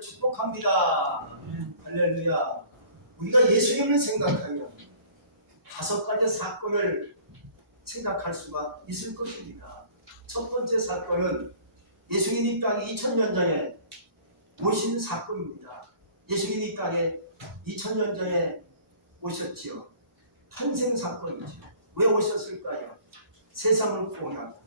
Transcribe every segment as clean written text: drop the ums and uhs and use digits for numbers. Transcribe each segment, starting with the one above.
축복합니다. 할렐루야. 우리가 예수님을 생각하면 5가지 사건을 생각할 수가 있을 것입니다. 첫 번째 사건은 예수님이 이 땅에 2000년 전에 오신 사건입니다. 예수님이 이 땅에 2000년 전에 오셨지요. 탄생 사건이죠. 왜 오셨을까요? 세상을 구원하고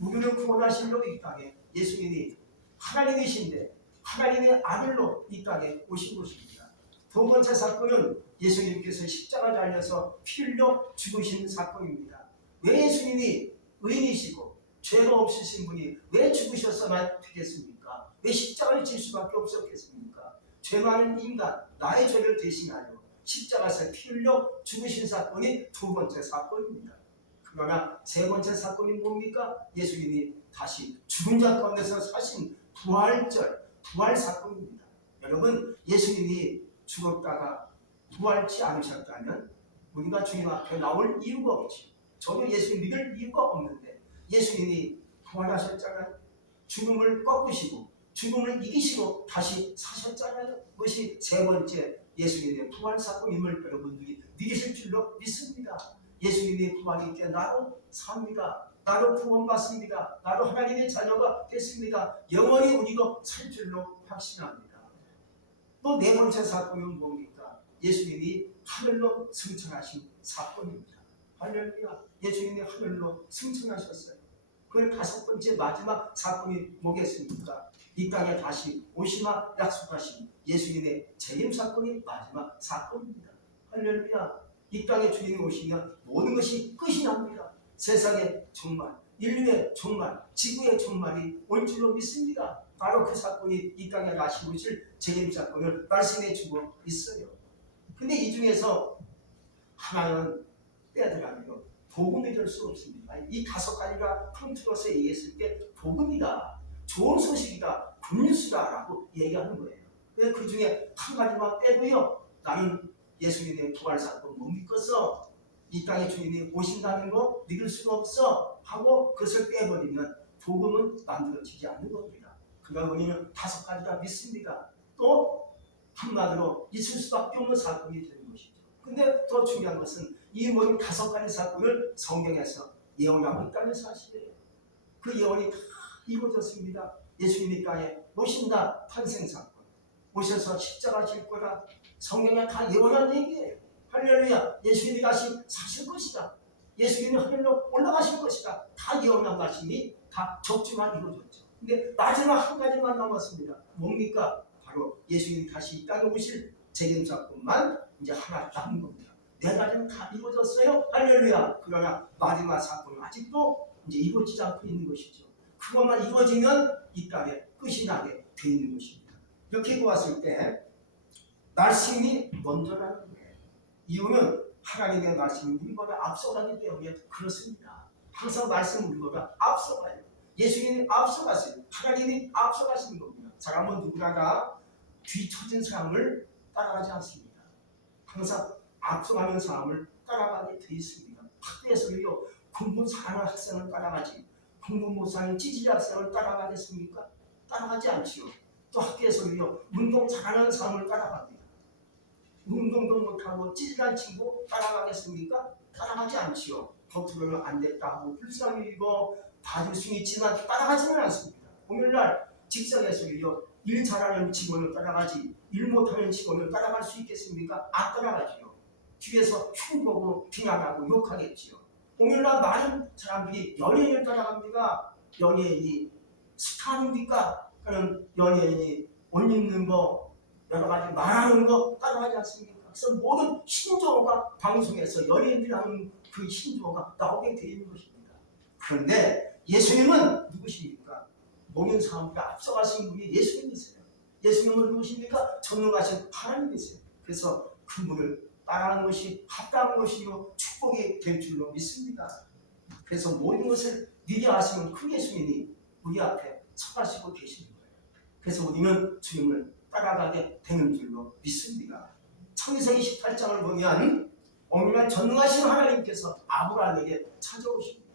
우리를 구원하시려고 이 땅에 예수님이 하나님이신데 하나님의 아들로 이 땅에 오신 것입니다. 두 번째 사건은 예수님께서 십자가 달려서 피 흘려 죽으신 사건입니다. 왜 예수님이 의인이시고 죄가 없으신 분이 왜 죽으셨어야 되겠습니까? 왜 십자가를 질 수밖에 없었겠습니까? 죄 많은 인간, 나의 죄를 대신하여 십자가에서 피 흘려 죽으신 사건이 두 번째 사건입니다. 그러나 세 번째 사건이 뭡니까? 예수님이 다시 죽은 자 가운데서 사신 부활 사건입니다. 여러분, 예수님이 죽었다가 부활치 않으셨다면 우리가 주님 앞에 나올 이유가 없지. 저도 예수님 믿을 이유가 없는데 예수님이 부활하셨잖아요. 죽음을 꺾으시고 죽음을 이기시고 다시 사셨잖아요. 그것이 세 번째 예수님의 부활 사건임을 여러분들이 믿으실 줄로 믿습니다. 예수님이 부활이 있게 나로 삽니다. 나로 구원받습니다. 나로 하나님의 자녀가 됐습니다. 영원히 우리가 살 줄로 확신합니다. 또 네 번째 사건은 뭡니까? 예수님이 하늘로 승천하신 사건입니다. 할렐루야. 예수님이 하늘로 승천하셨어요. 그 다섯 번째 마지막 사건이 뭐겠습니까? 이 땅에 다시 오시마 약속하신 예수님의 재림 사건이 마지막 사건입니다. 할렐루야. 이 땅에 주님이 오시면 모든 것이 끝이 납니다. 세상의 종말, 인류의 종말, 지구의 종말이 올 줄로 믿습니다. 바로 그 사건이 이 땅에 다시 오실 재림 사건을 말씀해 주고 있어요. 근데 이 중에서 하나는 빼더라도 복음이 될 수 없습니다. 이 다섯 가지가 통틀어서 얘기했을 때 복음이다, 좋은 소식이다, 굿뉴스다라고 얘기하는 거예요. 그 중에 한 가지만 빼고요. 나는 예수님의 부활 사건 못 믿겠어. 이 땅에 주님이 오신다는 거 믿을 수가 없어 하고 그것을 빼버리면 복음은 만들어지지 않는 겁니다. 그러니까 우리는 다섯 가지 다 믿습니다. 또 한마디로 있을 수밖에 없는 사건이 되는 것이죠. 근데 더 중요한 것은 이 모든 다섯 가지 사건을 성경에서 예언하고 있다는 사실이에요. 그 예언이 다 이루어졌습니다. 예수님이 땅에 오신다, 탄생 사건. 오셔서 십자가 질 거다. 성경에 다 예언한 얘기예요. 할렐루야. 예수님이 다시 사실 것이다. 예수님이 하늘로 올라가실 것이다. 다 예언한 말씀이 다 적지만 이루어졌죠. 근데 마지막 한 가지만 남았습니다. 뭡니까? 바로 예수님이 다시 이 땅에 오실 재림 사건만 이제 하나 남은 겁니다. 네 가지는 다 이루어졌어요. 할렐루야. 그러나 마지막 사건은 아직도 이제 이루어지지 않고 있는 것이죠. 그것만 이루어지면 이 땅에 끝이 나게 돼 있는 것입니다. 이렇게 보았을 때 말씀이 먼저라는 거예요. 이유는 하나님의 말씀이 우리보다 앞서가기 때문에 그렇습니다. 항상 말씀은 우리보다 앞서가요. 예수님이 앞서가세요. 하나님이 앞서가시는 겁니다. 사람은 누구나가 뒤처진 사람을 따라가지 않습니다. 항상 앞서가는 사람을 따라가게 되어 있습니다. 학교에서요, 공부 잘하는 학생을 따라가지 공부 못하는 찌질이 학생을 따라가겠습니까? 따라가지 않지요. 또 학교에서요, 운동 잘하는 사람을 따라갑니다. 운동도 못하고 찌질한 친구 따라가겠습니까? 따라가지 않지요. 겉으로는 안 됐다고 불쌍히고 봐줄 수 있지만 따라가지는 않습니다. 오늘날 직장에서요, 일 잘하는 직원을 따라가지 일 못하는 직원을 따라갈 수 있겠습니까? 안 따라가지요. 뒤에서 흉보고 비난하고 욕하겠지요. 오늘날 많은 사람들이 연예인을 따라갑니다. 연예인이 스타입니까? 하는 연예인이 옷 입는 거, 여러 가지 말하는 거 따라가지 않습니까? 그래서 모든 신조어가 방송에서 연예인들이 하는 그 신조어가 나오게 되어 있는 것입니다. 그런데 예수님은 누구십니까? 모든 사람보다 앞서가신 분이 예수님이세요. 예수님은 누구십니까? 전능하신 하나님이세요. 그래서 그분을 따라하는 것이 합당한 것이요 축복이 될 줄로 믿습니다. 그래서 모든 것을 미리 아시는 그 예수님이 우리 앞에 서가시고 계시는 거예요. 그래서 우리는 주님을 따라가게 되는 줄로 믿습니다. 창세기 18장을 보면 오늘날 전능하신 하나님께서 아브라함에게 찾아오십니다.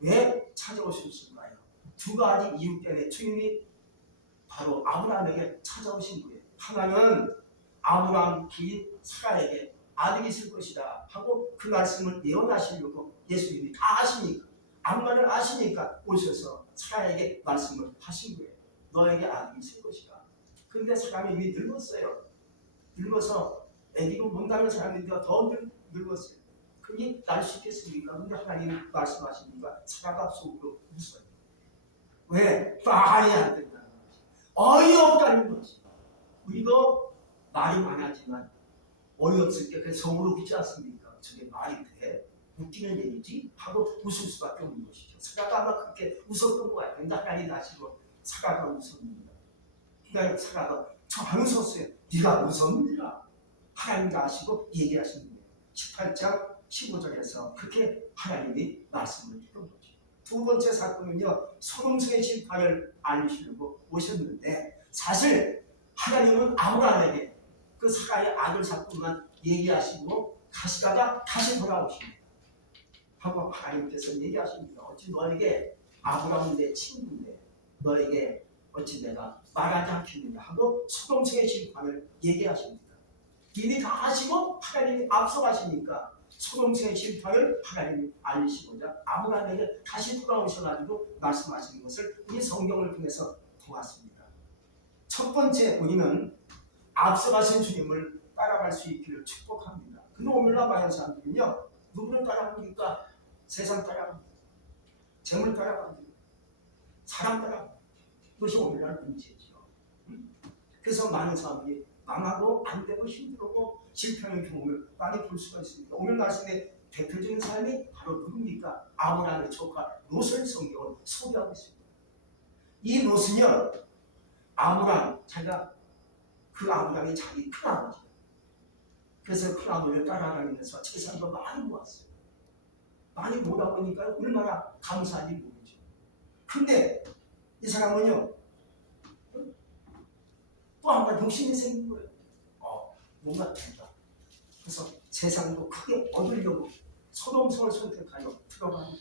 왜 찾아오셨을까요? 두 가지 이유 때문에 주님이 바로 아브라함에게 찾아오신 거예요. 하나님은 아브라함 부인 사라에게 아들이 있을 것이다 하고 그 말씀을 예언하시려고 예수님이 다 아시니까 앞말을 아시니까 오셔서 사라에게 말씀을 하신 거예요. 너에게 아들이 있을 것이다. 그런데 사람이 이미 늙었어요. 늙어서 애기고 못 낳는 사람인데 더 늙었어요. 그게 날 수 있겠습니까? 근데 하나님이 말씀하시니까 사라가 속으로 웃어요. 왜? 말이 안 된다는 거지. 어이없다는 거지. 우리도 말이 많았지만 어이없을 때 그냥 속으로 웃지 않습니까? 저게 말이 돼? 웃기는 얘기지? 하고 웃을 수밖에 없는 것이죠. 사라가 아마 그렇게 웃었던 거야. 근데 하나님 나시고 사라가 웃었습니다. 그러니까 사라가 저 안 웃었어요. 네가 웃었느니라. 하나님도 아시고 얘기하시는 거예요. 18장 15절에서 그렇게 하나님이 말씀을 해준 거죠. 두 번째 사건은요. 소돔성의 심판을 알리시려고 오셨는데 사실 하나님은 아브라함에게 그 사라의 아들 사건만 얘기하시고 가시다가 다시 돌아오십니다. 하고 하나님께서 얘기하십니다. 어찌 너에게 아브라함은 내 친구인데 너에게 어찌 내가 말하지 않겠느냐 하고 소돔성의 심판을 얘기하십니다. 이미 다 하시고 하나님이 앞서가시니까 소돔성의 심판을 하나님이 알리시고자 아브라함에게 다시 돌아오셔가지고 말씀하시는 것을 이 성경을 통해서 보았습니다. 첫 번째 우리는 앞서가신 주님을 따라갈 수 있기를 축복합니다. 근데 오늘날 많은 사람들은요 누구를 따라갑니까? 세상 따라갑니다. 재물 따라갑니다. 사람 따라갑니다. 이것이 오늘날 문제죠. 그래서 많은 사람들이 망하고 안 되고 힘들고 실패하는 경험을 많이 볼 수가 있습니다. 오늘 말씀의 대표적인 사람이 바로 누굽니까? 아브라함의 조카 롯을 성경을 소개하고 있습니다. 이 롯은요 아브라함 자기가 그 아브라함이 자기 큰아버지 그래서 큰아버지를 따라다니면서 재산도 많이 모았어요. 많이 모다 보니까 얼마나 감사한지 모르죠. 근데 이 사람은요 또 한 번 욕심이 생긴 거예요. 뭔가 된다. 그래서 재산도 크게 얻으려고 소돔성을 선택하여 들어가는 거예요.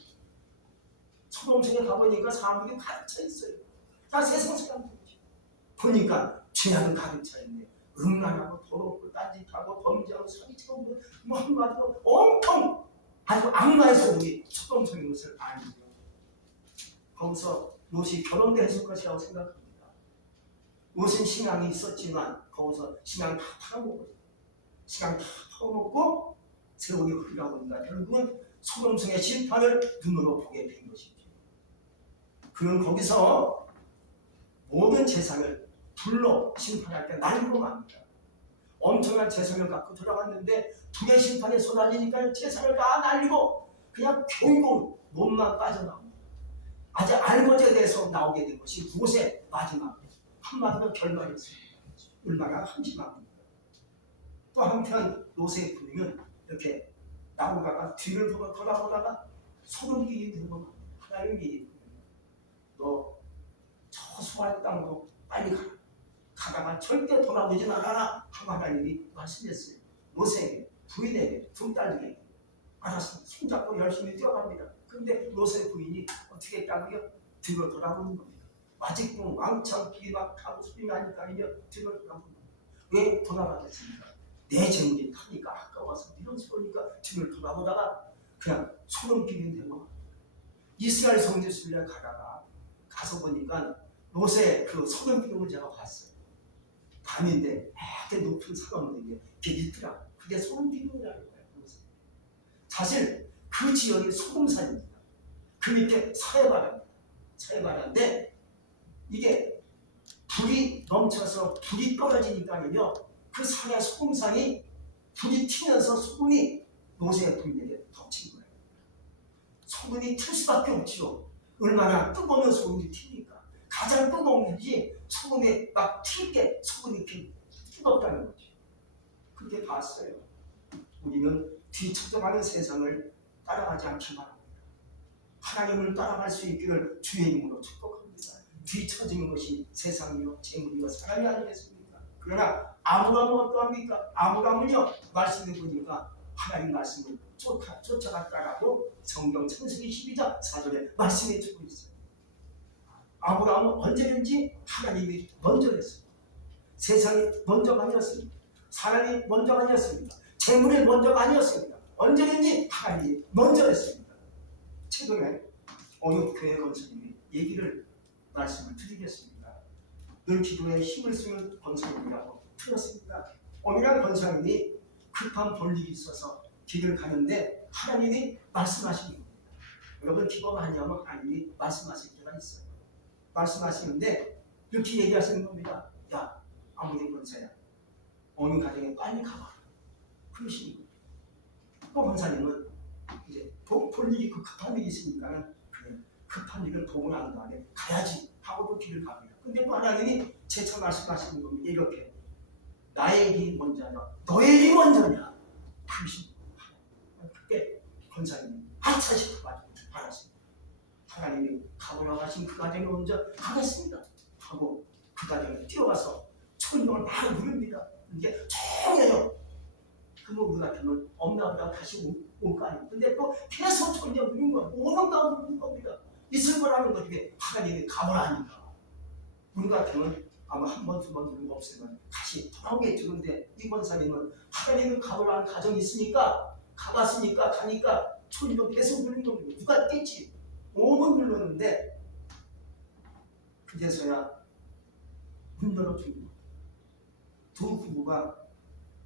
소돔성에 가보니까 사람들이 가득 차 있어요. 다 세상 사람들이죠. 보니까 죄악은 가득 차 있네. 음란하고 더럽고 딴짓하고 범죄하고 사기치고 뭐 한마디로 엄청 아주 악마의 소문이 소돔성인 것을 알죠. 거기서 롯이 결혼도 했을 것이라고 생각합니다. 롯은 신앙이 있었지만 거기서 신앙 다 팔아먹어요. 신앙 다 팔아먹고 세월이 흘러보니까 결국은 소돔성의 심판을 눈으로 보게 된 것이죠. 그는 거기서 모든 재산을 불로 심판할 때 날리고 맙니다. 엄청난 재산을 갖고 들어갔는데 불의 심판에 쏟아지니까 재산을 다 날리고 그냥 겨우 몸만 빠져나옵니다. 아주 알거제돼서 나오게 된 것이 롯의 마지막 한마디로 결말이었습니다. 얼마나 한심합니다. 또 한편 롯의 부인은 이렇게 나오다가 뒤를 돌아보다가 소름끼리 들고 하나님이 너 저 수할 땅으로 빨리 가라. 가다가 절대 돌아보지 말아라 하고 하나님이 말씀했어요. 롯에게 부인에게 두 딸에게 알았어. 손잡고 열심히 뛰어갑니다. 근데 롯의 부인이 어떻게 했다고요? 뒤로 돌아보는 겁니다. 아직도 왕창 비박하고 소리 나니까 이제 뒤로 돌아보는 겁니다. 왜 돌아가겠습니까? 내 재물이 타니까 아까워서 미련스러우니까 뒤를 돌아보다가 그냥 소름끼리 되고 이스라엘 성지순례 가서 보니까 롯의 그 소름끼리를 제가 봤어요. 밤인데 되게 높은 산 언덕에 이게 있더라. 그게 소름끼리라는 거예요. 사실 그 지역이 소금산입니다. 그 밑에 서해바다입니다. 서해바다인데 이게 불이 넘쳐서 불이 떨어지니까요. 그 산의 소금산이 불이 튀면서 소금이 롯의 부인에게 덮친 거예요. 소금이 튈 수밖에 없지요. 얼마나 뜨거운 소금이 튀니까. 가장 뜨거운 일이 소금에 막 튀게 소금이 이렇게 뜨겁다는 거죠. 그렇게 봤어요. 우리는 뒤쳐져가는 세상을 따라가지 않기 바랍니다. 하나님을 따라갈 수 있기를 주의 이름으로 축복합니다. 뒤처지는 것이 세상이요 재물이요 사람이 아니겠습니까? 그러나 아브라함은 어떠합니까? 아브라함은요 말씀해 보니까 하나님 말씀을 쫓아갔다라고 성경 창세기 12장 4절에 말씀해 주고 있어요. 아브라함은 언제든지 하나님이 먼저 했습니다. 세상이 먼저가 아니었습니다. 사람이 먼저가 아니었습니다. 재물이 먼저가 아니었습니다. 언제든지 하나님이 먼저 했습니다. 최근에 어느 교회 권사님이 얘기를 말씀을 드리겠습니다. 늘 기도에 힘을 쓰는 권사님이라고 들었습니다. 어느 날 권사님이 급한 볼 일이 있어서 길을 가는데 하나님이 말씀하시는 겁니다. 여러분 기도 많이 하면 하나님이 말씀하실 때가 있어요. 말씀하시는데 이렇게 얘기하시는 겁니다. 야, 아무리 권사야, 어느 가정에 빨리 가봐라. 그러시는 거예요. 그 권사님은 이제 볼 일이 급한 일이 있으니까는 그냥 급한 일을 보고 난 다음에 가야지 하고도 길을 갑니다. 근데 또 하나님이 재차 말씀하시는 겁니다. 이렇게 나의 일이 먼저냐, 너의 일이 먼저냐. 그러시는 거예요. 그때 권사님이 아차 싶어가지고 알았습니다. 하나님이 가보라고 하신 그 가정에 먼저 가겠습니다 하고 그 가정에 뛰어가서 천명을 막 누릅니다. 이게 조용해요. 그럼 우리 같으면 엄마보다 다시 올 거 아니에요. 근데 또 계속 천명 누른 거예요. 5년 동안 누른 겁니다. 있을 거라는 거 이게 하나님이 가보라니까. 우리 같으면 아마 한 번, 두 번 누른 거 없으면 다시 돌아오겠죠. 근데 이 권사님은 하나님이 가보라는 가정이 있으니까 가봤으니까 가니까 천명 계속 누른 겁니다. 누가 깼지? 5번 눌렀는데 그제서야 문 열어준 거예요. 두 부부가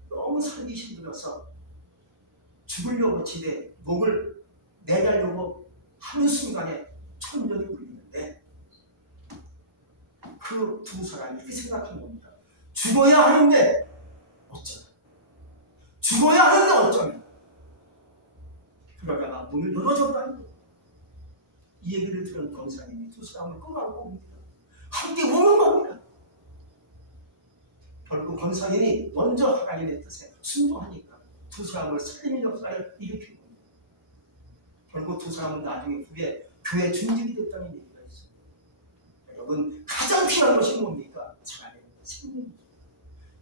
너무 살기 힘들어서 죽으려고 집에 목을 내달려고 하는 순간에 천년이 울리는데 그 두 사람이 이렇게 생각한 겁니다. 죽어야 하는데 어쩌나. 죽어야 하는데 어쩌나. 그러다가 문을 열어줬다는 거예요. 이 얘기를 들은 권사님이 두 사람을 끌어안고 옵니다. 함께 우는 겁니다. 결국 권사님이 먼저 하나님의 뜻에 순종하니까 두 사람을 살리는 역사를 일으킨 겁니다. 결국 두 사람은 나중에 후에 교회 중직이 됐다는 얘기가 있어요. 여러분 가장 필요한 것이 뭡니까? 사람의 생명입니다.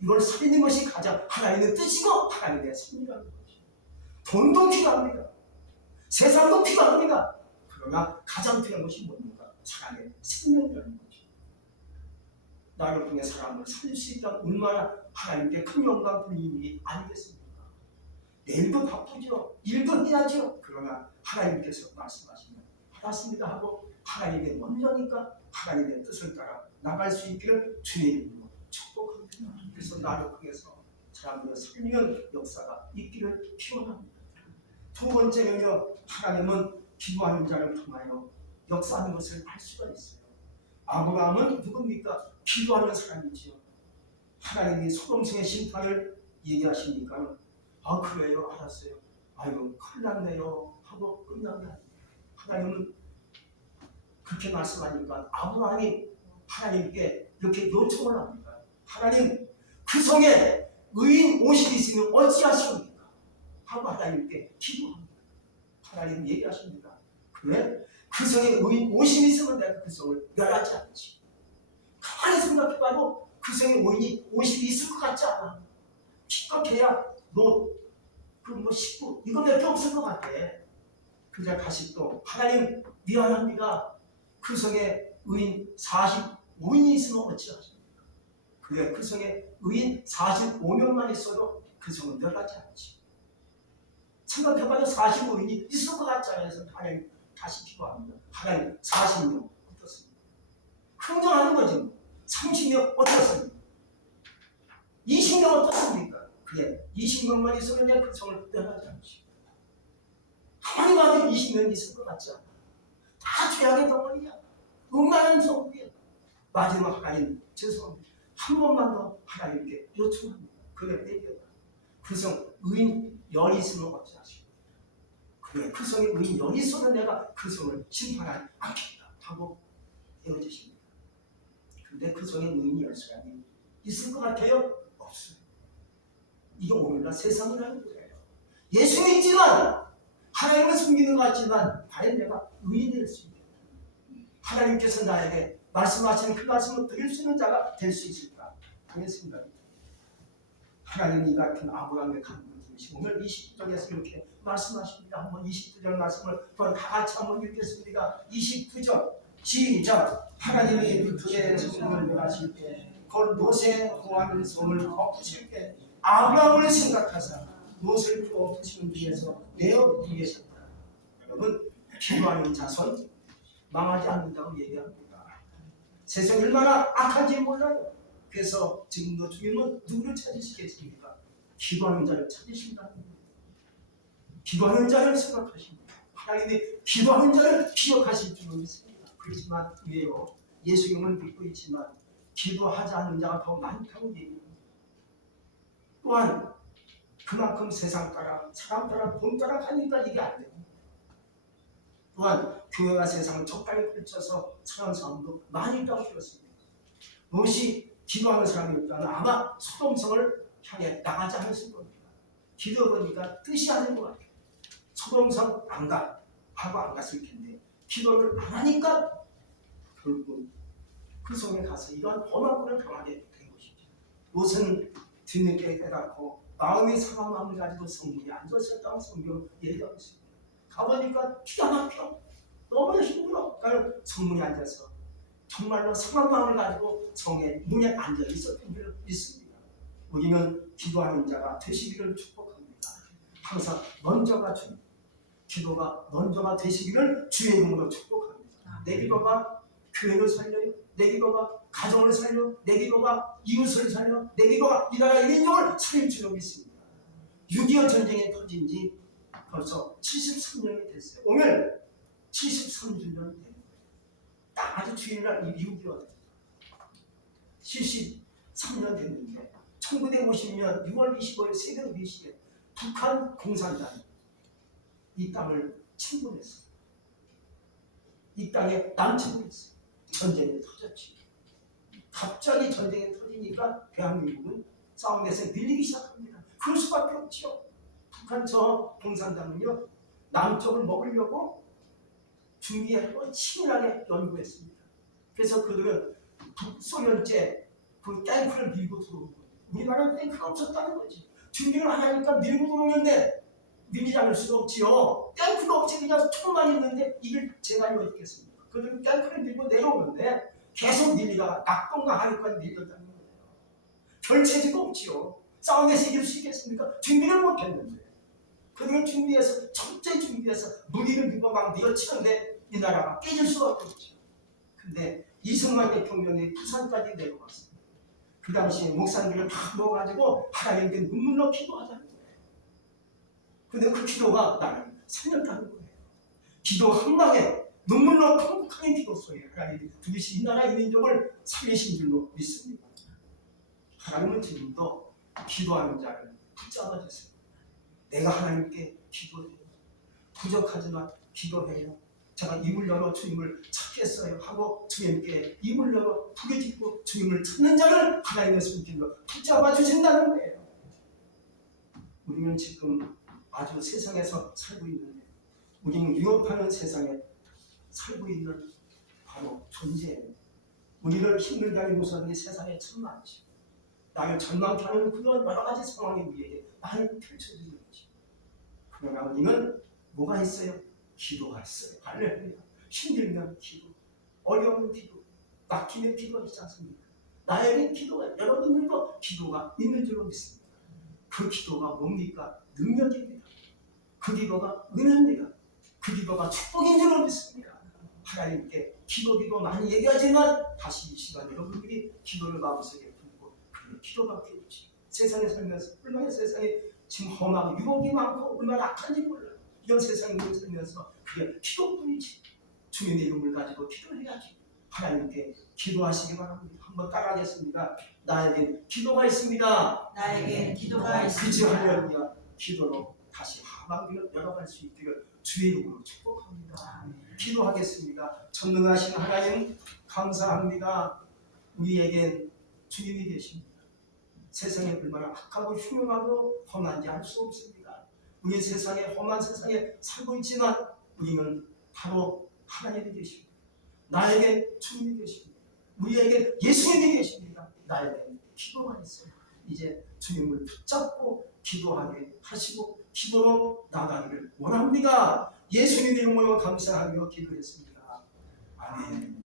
이걸 살리는 것이 가장 하나님의 뜻이고 하나님의 생명이라는 것이죠. 돈도 필요합니다. 세상도 필요합니다. 그러나 가장 필요한 것이 뭡니까? 사람의 생명이라는 거죠. 나를 통해 사람을 살릴 수 있다면 얼마나 하나님께 큰 영광 돌리는 일이 아니겠습니까? 내일도 바쁘죠. 일도 해야죠. 그러나 하나님께서 말씀하시면 알았습니다 하고 하나님의 먼저니까 하나님의 뜻을 따라 나갈 수 있기를 주의 이름으로 축복합니다. 그래서 나를 통해서 사람들을 살리는 역사가 있기를 기원합니다. 두 번째는요, 하나님은 기도하는 자를 통하여 역사하는 것을 알 수가 있어요. 아브라함은 누굽니까? 기도하는 사람이지요. 하나님이 소돔성의 심판을 얘기하시니까 아 그래요? 알았어요. 아이고 큰일 났네요 하고 끝난 게 아니에요. 하나님은 그렇게 말씀하니까 아브라함이 하나님께 이렇게 요청을 합니다. 하나님 그 성에 의인 50이 있으면 어찌하시옵니까? 하고 하나님께 기도합니다. 하나님 얘기하십니다. 그래? 그 성에 의인 50이 있으면 내가 그 성을 멸하지 않지. 가만히 생각해봐도 그 성에 의인이 50이 있을 것 같지 않아. 기껏해야 뭐 19 이거밖에 없을 것 같아. 그자 다시 또 하나님 미안합니다. 그 성에 의인 45인이 있으면 어찌하십니까? 그래 그 성에 의인 45명만 있어도 그 성은 멸하지 않지. 생각해봐도 45인이 있을 것 같지 않아서 하나님 다시 기도합니다. 하나님 40명 어떻습니까? 흥정하는 거지. 30명 어떻습니까? 20명 어떻습니까? 그래 20명만 있으면 내가 그 성을 멸하지 않지. 가만히 봐도 20명이 있을 것 같지 않아. 다 죄악의 덩어리야. 음란한 성이야. 마지막 하나님 죄송합니다. 한 번만 더 하나님께 요청합니다. 그래 내려라. 그 성 의인 10이 있으면 어찌하시오. 그래 그 성에 의인 10이 있으면 내가 그 성을 심판하지 않겠다 하고 헤어지십니다. 근데 그 성에 의인이 10사람이 있을 것 같아요? 없어요. 이게 오늘날 세상이라는 거예요. 예수 믿지만 하나님을 숨기는 것 같지만 과연 내가 의인이 될 수 있겠다. 하나님께서 나에게 말씀하시는 그 말씀을 드릴 수 있는 자가 될 수 있을까? 그런 생각이 듭니다. 하나님 이 같은 아브라함의 간구를 들으시고 오늘 20절에서 이렇게 말씀하십니다. 한번 29절 말씀을 다 같이 한번 읽겠습니다. 29절 시작. 하나님이 그의 성을 멸하실 때 곧 롯의 구하는 성을 엎으실 때 아브라함을 생각하사 롯을 그 엎으시는 중에서 내어 위에섰다. 여러분, 기도하는 자손 망하지 않는다고 얘기합니다. 세상이 얼마나 악한지 몰라요. 그래서 지금도 주님은 누구를 찾으시겠습니까? 기도하는 자를 찾으신다. 기도하는 자를 생각하십니다. 하나님이 기도하는 자를 기억하실 줄은 믿습니다. 그렇지만 왜요? 예수님을 믿고 있지만 기도하지 않는 자가 더 많다고 얘기합니다. 또한 그만큼 세상 따라 사람 따라 돈 따라 가니까 이게 안 됩니다. 또한 교회와 세상을 적당히 펼쳐서 사는 사람도 많이 있다고 들었습니다. 무엇이 기도하는 사람이었다면 아마 소돔성을 향해 나가지 않았을 겁니다. 기도해보니까 뜻이 아닌 것 같아요. 소돔성 안 가 하고 안 갔을 텐데 기도를 안 하니까 결국 그 성에 가서 이러한 범악을 당하게 된 것이죠. 롯은 뒤늦게 깨닫고 마음의 상한 마음을 가지고 성문에 앉았었다고 성경 얘기하고 있습니다. 가보니까 기가 막혀. 너무 힘들어. 그러니까 성문에 앉아서 정말로 상한 마음을 가지고 성의 문에 앉아 있었던 줄 믿습니다. 우리는 기도하는 자가 되시기를 축복합니다. 항상 먼저가 주, 기도가 먼저가 되시기를 주의 이름으로 축복합니다. 내 기도가 교회를 살려요. 내 기도가 가정을 살려. 내 기도가 이웃을 살려. 내 기도가 이 나라 인종을 살릴 줄로 믿습니다. 6.25 전쟁이 터진 지 벌써 73년이 됐어요. 오늘 73주년이 되는 거예요. 딱 아주 주일날 이 6.25 73년 됐는데 1950년 6월 25일 새벽 4시에 북한 공산당이 이 땅을 침공했어요. 이 땅에 남침했어요. 전쟁이 터졌지. 갑자기 전쟁이 터지니까 대한민국은 싸움에서 밀리기 시작합니다. 그럴 수밖에 없죠. 북한 저 공산당은요 남쪽을 먹으려고 준비하고 치밀하게 연구했습니다. 그래서 그들은 북소련제 그 탱크를 밀고 들어온 거예요. 우리나라는 탱크가 없었다는 거지. 준비를 안 하니까 밀고 들어오는데 밀리지 않을 수가 없지요. 탱크가 없이 그냥 총만 있는데 이걸 제가 이거 있겠습니까? 그들은 탱크를 밀고 내려오는데 계속 밀리다가 낙동강 하루까지 밀렸다는 거예요. 별 체제가 없지요. 싸움에서 이길 수 있겠습니까? 준비를 못했는데 그들은 준비해서 철저히 준비해서 무기를 들고 막 밀어치는데 이 나라가 깨질 수가 없겠죠. 근데 이승만 대통령이 부산까지 내려왔습니다. 그 당시에 목사님들을 다 모아가지고 하나님께 눈물로 기도하자는 거예요. 근데 그 기도가 나를 살렸다는 거예요. 기도 한 방에 눈물로 통곡하는 기도 속에 하나님이 두기시 이 나라 민족을 살리신 줄로 믿습니다. 하나님은 지금도 기도하는 자를 붙잡아 주세요. 내가 하나님께 기도해요. 부족하지만 기도해요. 제가 입을 열어 주님을 찾겠어요 하고 주님께 입을 열어 부르짖고 주님을 찾는 자를 하나님의 손길로 붙잡아 주신다는 거예요. 우리는 지금 아주 세상에서 살고 있는데 우리는 위협하는 세상에 살고 있는 바로 존재예요. 우리를 힘들게 하는 모습이 세상에 참 많지. 나를 절망케 하는 그런 여러 가지 상황이 우리에게 많이 펼쳐지는 거지. 그러나 우리는 뭐가 있어요? 기도가 있어요. 할렐루야. 힘들면 기도, 어려운 기도, 막히는 기도 있지 않습니까? 나에게 기도가, 여러분들도 기도가 있는 줄로 믿습니다. 그 기도가 뭡니까? 능력입니다. 그 기도가 은혜입니다. 그 기도가 축복인 줄로 믿습니다. 하나님께 기도 많이 얘기하지만 다시 이 시간 여러분들이 기도를 마음속에 품고 그 기도밖에 없지. 세상에 살면서 얼마나 세상에 지금 험하고 유혹이 많고 얼마나 악한지 몰라요. 이런 세상에 살면서 그게 기도뿐이지. 주님의 이름을 가지고 기도를 해야지. 하나님께 기도하시기 바랍니다. 한번 따라하겠습니다. 나에겐 기도가 있습니다. 나에겐 기도가 있습니다. 그치 할렐루야. 기도로 다시 하반기를 열어갈 수 있기를 주의 이름으로 축복합니다. 기도하겠습니다. 전능하신 하나님 감사합니다. 우리에겐 주님이 계십니다. 세상에 얼마나 악하고 흉흉하고 험한지 알 수 없습니다. 우리 세상에 험한 세상에 살고 있지만 우리는 바로 하나님이 계십니다. 나에게 주님이 계십니다. 우리에게 예수님이 계십니다. 나에게 기도가 있어요. 이제 주님을 붙잡고 기도하게 하시고 기도로 나가기를 원합니다. 예수님의 이름으로 감사하며 기도했습니다. 아멘.